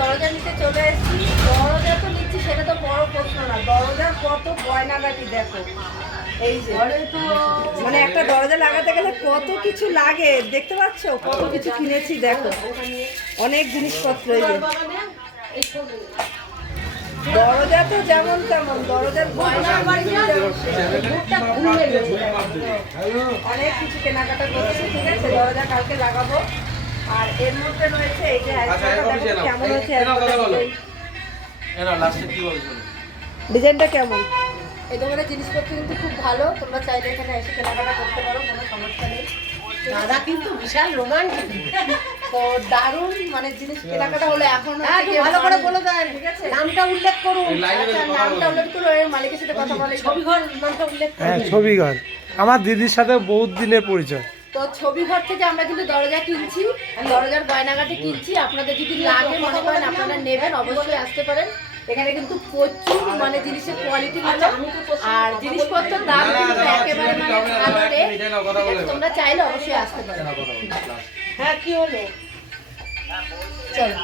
দরজা নিতে চলে এসেছি। দরজা তো নিচ্ছি সেটা তো বড় প্রশ্ন না। দরজার কত গয়নাগাটি দেখো। এই যে। মানে একটা দরজা লাগাতে গেলে কত কিছু লাগে। দেখতে পাচ্ছ? কত কিছু কিনেছি দেখো। অনেক জিনিসপত্র এই যে। দরজা তো যেমন তেমন দরজার অনেক কিছু কেনাকাটা করেছি ঠিক আছে? দরজা কালকে লাগাবো। আর এর মধ্যে রয়েছে এই যে আচ্ছা। কেমন হয়েছে ডিজাইনটা কেমন? এই দোকানের জিনিসপত্র কিন্তু খুব ভালো। তোমরা চাইলে এখানে এসে কেনাকাটা করতে পারো কোনো সমস্যা নেই। দাদা কিন্তু বিশাল রোমান্টিক। তো দারুণ মানে জিনিস কেনাকাটা হলো এখন হ্যাঁ ভালো করে বলে দেন ঠিক আছে? নামটা উল্লেখ করুন। আচ্ছা নামটা উল্লেখ করো মালিকের সাথে কথা বলে। ছবি ঘর নামটা উল্লেখ হ্যাঁ করুন। ছবি ঘর আমার দিদির সাথে বহুত দিনের পরিচয়। তো ছবি ঘর থেকে আমরা কিন্তু দরজা কিনছি দরজার গয়নাঘাটে কিনছি। আপনাদের যদি লাগে মনে করেন আপনারা নেবেন অবশ্যই আসতে পারেন। এখানে কিন্তু প্রচুর মানে জিনিসের কোয়ালিটি ভালো আর জিনিসপত্রের দাম কিন্তু একেবারে মানে ভালো বলে তোমরা চাইলে অবশ্যই আসতে পারো। হ্যাঁ কি হলো? চলো।